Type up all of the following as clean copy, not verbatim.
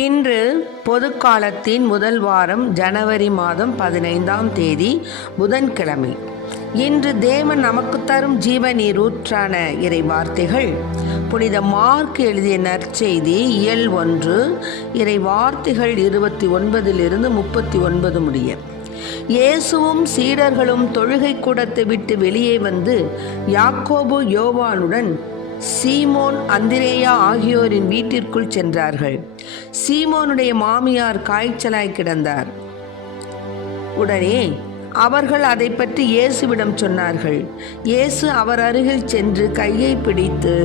இன்று பொதுக்காலத்தின் முதல் வாரம் ஜனவரி மாதம் 15ஆம் தேதி புதன்கிழமை. இன்று தேவன் நமக்கு தரும் ஜீவநீர் ஊற்றான இறை வார்த்தைகள் புனித மார்க் எழுதிய நற்செய்தி இயல் 1 இறை வார்த்தைகள் 29 39 முடிய. இயேசுவும் சீடர்களும் தொழுகை கூடத்தை விட்டு வெளியே வந்து யாக்கோபு யோவானுடன் சீமோன் அந்திரேயா ஆகியோரின் வீட்டிற்குள் சென்றார்கள். சீமோனுடைய மாமியார் காய்ச்சலாய் கிடந்தார். உடனே அவர்கள் அதை பற்றி இயேசுவிடம் சொன்னார்கள். இயேசு அவர் அருகில் சென்று கையை பிடித்து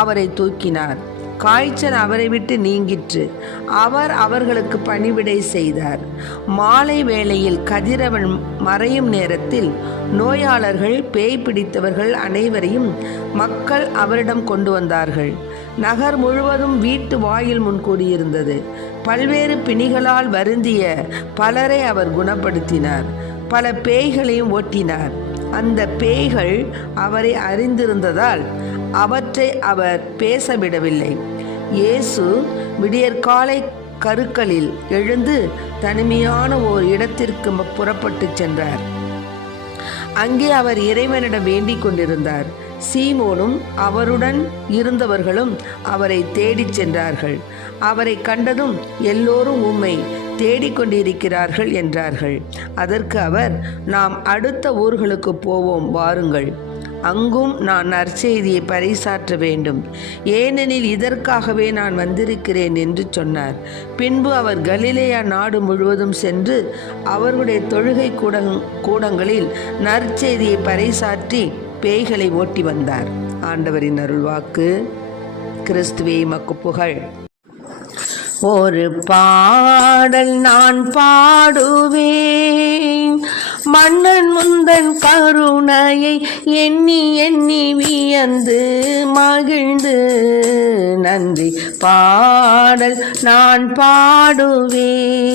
அவரை தூக்கினார். காய்ச்சல் அவரை விட்டு நீங்கிற்று. அவர் அவர்களுக்கு பணிவிடை செய்தார். மாலை வேளையில் கதிரவன் மறையும் நேரத்தில் நோயாளர்கள், பேய் பிடித்தவர்கள் அனைவரையும் மக்கள் அவரிடம் கொண்டு வந்தார்கள். நகர் முழுவதும் வீட்டு வாயில் முன் கூடியிருந்தது. பல்வேறு பிணிகளால் வருந்திய பலரை அவர் குணப்படுத்தினார். பல பேய்களையும் ஓட்டினார். அந்த பேய்கள் அவரை அறிந்திருந்ததால் அவற்றை அவர் பேசவிடவில்லை. இயேசு விடியற்காலை கருக்களில் எழுந்து தனிமையான ஓர் இடத்திற்கு புறப்பட்டு சென்றார். அங்கே அவர் இறைவனிடம் வேண்டிக் கொண்டிருந்தார். சீமோனும் அவருடன் இருந்தவர்களும் அவரை தேடிச் சென்றார்கள். அவரை கண்டதும் எல்லோரும் உம்மை தேடிக்கொண்டிருக்கிறார்கள் என்றார்கள். அதற்கு அவர், நாம் அடுத்த ஊர்களுக்கு போவோம், வாருங்கள். அங்கும் நான் நற்செய்தியை பறைசாற்ற வேண்டும், ஏனெனில் இதற்காகவே நான் வந்திருக்கிறேன் என்று சொன்னார். பின்பு அவர் கலிலேயா நாடு முழுவதும் சென்று அவர்களுடைய தொழுகை கூடங்களில் நற்செய்தியை பறைசாற்றி பேய்களை ஓட்டி வந்தார். ஆண்டவரின் அருள்வாக்கு. கிறிஸ்துவே மக்கு புகழ். ஒரு பாடல் நான் பாடுவேன், மன்னன் முந்தன் கருணையை எண்ணி எண்ணி வியந்து மகிழ்ந்து. நன்றி பாடல் நான் பாடுவேன்,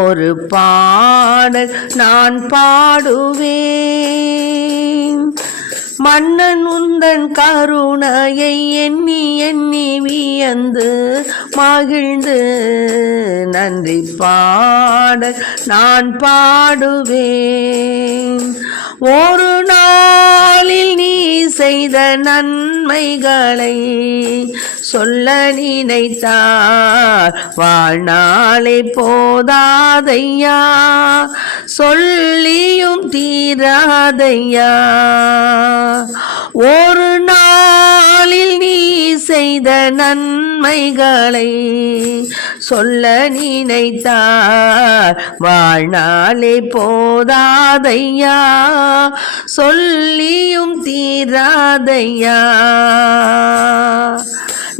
ஒரு பாடல் நான் பாடுவேன், மன்னன் உந்தன் கருணையை எண்ணி எண்ணி வியந்து மகிழ்ந்து. நன்றி பாடல் நான் பாடுவேன். ஒரு நாளில் நீ செய்த நன்மைகளை சொல்ல நினைத்தார் வாழ்நாளை போதாதையா, சொல்லியும் தீராதையா. ஒரு நாளில் நீ செய்த நன்மைகளை சொல்ல நினைத்தார் வாழ்நாளே போதாதையா, சொல்லியும் தீராதையா.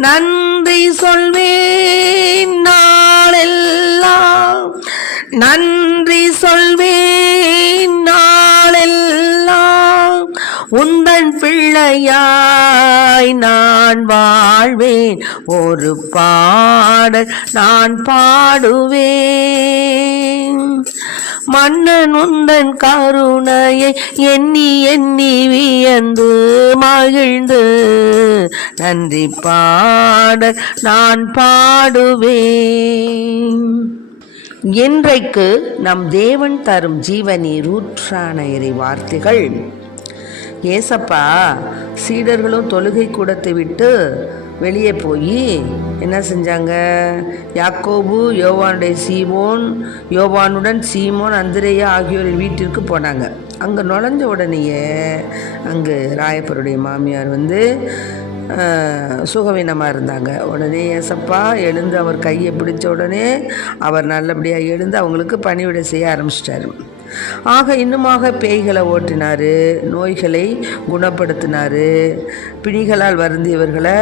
நன்றி சொல்வேன் நாளெல்லாம், நன்றி சொல்வேன் நாளெல்லாம், உந்தன் பிள்ளையாய் நான் வாழ்வேன், ஒரு பாடல் நான் பாடுவேன். மன்னன் உந்தன் கருணையை எண்ணி எண்ணி வியந்து மகிழ்ந்து. நன்றி பாடல் நான் பாடுவேன். இன்றைக்கு நம் தேவன் தரும் ஜீவநீர் ஊற்றான இறை வார்த்தைகள். ஏசப்பா சீடர்களும் தொழுகை கூடத்தை விட்டு வெளியே போய் என்ன செஞ்சாங்க? யாக்கோபு யோவானுடன் சீமோன் அந்திரேயா ஆகியோரின் வீட்டிற்கு போனாங்க. அங்கே நுழைஞ்ச உடனேயே அங்கு ராயப்பருடைய மாமியார் சுகவீனமாக இருந்தாங்க. உடனே ஏசப்பா எழுந்து அவர் கையை பிடிச்ச உடனே அவர் நல்லபடியாக எழுந்து அவங்களுக்கு பணிவிடை செய்ய ஆரம்பிச்சிட்டாரு. ஆக இன்னுமாக பேய்களை ஓட்டினார், நோய்களை குணப்படுத்தினார், பிணிகளால் வருந்தியவர்களை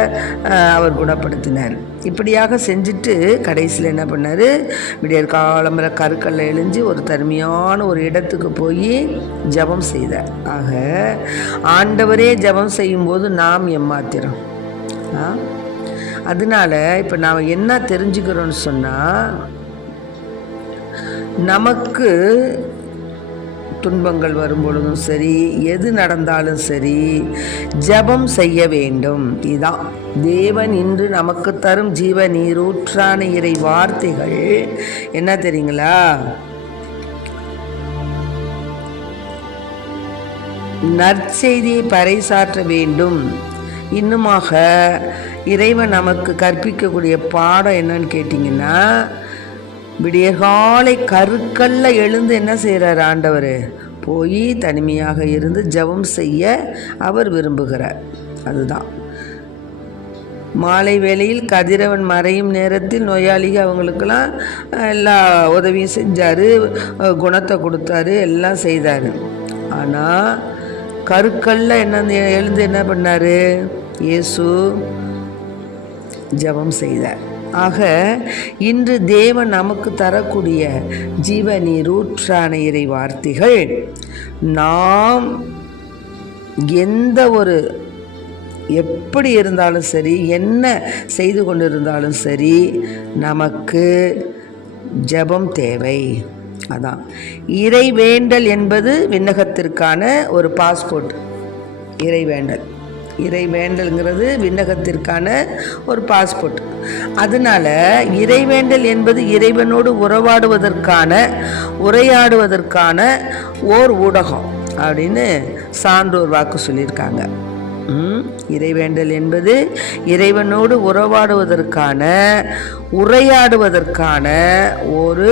அவர் குணப்படுத்தினார். இப்படியாக செஞ்சுட்டு கடைசியில் என்ன பண்ணார்? விடியற் காலம்பர கருக்கல்ல எழுஞ்சி ஒரு தனிமையான ஒரு இடத்துக்கு போய் ஜபம் செய்தார். ஆக ஆண்டவரே ஜபம் செய்யும்போது நாம் ஏமாத்திரோம். அதனால இப்போ நாம் என்ன தெரிஞ்சுக்கிறோன்னு சொன்னால், நமக்கு துன்பங்கள் வரும்பொழுதும் சரி, எது நடந்தாலும் சரி, ஜெபம் செய்ய வேண்டும். இதுதான் தேவன் இன்று நமக்கு தரும் ஜீவ நீரூற்றான இறை வார்த்தைகள் என்ன தெரியுங்களா? நற்செய்தியை பறைசாற்ற வேண்டும். இன்னுமாக இறைவன் நமக்கு கற்பிக்கக்கூடிய பாடம் என்னன்னு கேட்டிங்கன்னா, விடியகாலை கருக்கல்ல எழுந்து என்ன செய்கிறார் ஆண்டவர்? போய் தனிமையாக இருந்து ஜெபம் செய்ய அவர் விரும்புகிறார். அதுதான் மாலை வேளையில் கதிரவன் மறையும் நேரத்தில் நோயாளிகள் அவங்களுக்கெல்லாம் எல்லா உதவியும் செஞ்சார், குணத்தை கொடுத்தாரு, எல்லாம் செய்தார். ஆனால் கருக்கல்ல எழுந்து என்ன பண்ணார்? இயேசு ஜெபம் செய்தார். ஆக இன்று தேவன் நமக்கு தரக்கூடிய ஜீவ நீரூற்றான இறை வார்த்தைகள் நாம் எந்த ஒரு எப்படி இருந்தாலும் சரி, என்ன செய்து கொண்டிருந்தாலும் சரி, நமக்கு ஜெபம் தேவை. அதான் இறை வேண்டல் என்பது விண்ணகத்திற்கான ஒரு பாஸ்போர்ட். இறை வேண்டல்ங்கிறது விண்ணகத்திற்கான ஒரு பாஸ்போர்ட். அதனால இறைவேண்டல் என்பது இறைவனோடு உரையாடுவதற்கான ஓர் ஊடகம் அப்படின்னு சான்றோர் வாக்கு சொல்லியிருக்காங்க. இறைவேண்டல் என்பது இறைவனோடு உரையாடுவதற்கான ஒரு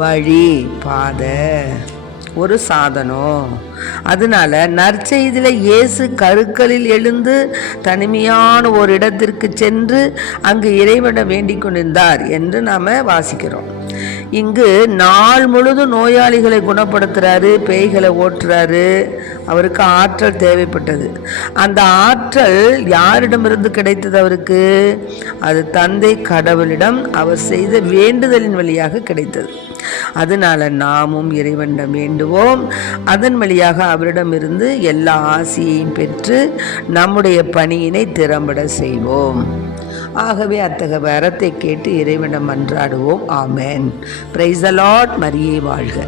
வழி, பாதை, ஒரு சாதனம். அதனால நற்செய்தியில் இயேசு கருக்களில் எழுந்து தனிமையான ஒரு இடத்திற்கு சென்று அங்கு இறைவனை வேண்டிக் கொண்டிருந்தார் என்று நாம் வாசிக்கிறோம். இங்கு நாள் முழுதும் நோயாளிகளை குணப்படுத்துகிறாரு, பேய்களை ஓட்டுறாரு. அவருக்கு ஆற்றல் தேவைப்பட்டது. அந்த ஆற்றல் யாரிடமிருந்து கிடைத்தது அவருக்கு? அது தந்தை கடவுளிடம் அவர் செய்த வேண்டுதலின் வழியாக கிடைத்தது. அதனால நாமும் இறைவனிடம் வேண்டுவோம். அதன் வழியாக அவரிடமிருந்து எல்லா ஆசியையும் பெற்று நம்முடைய பணியினை திறம்பட செய்வோம். ஆகவே அத்தகைய வரத்தை கேட்டு இறைவனிடம் மன்றாடுவோம். ஆமென். Praise the Lord. மரியே வாழ்க.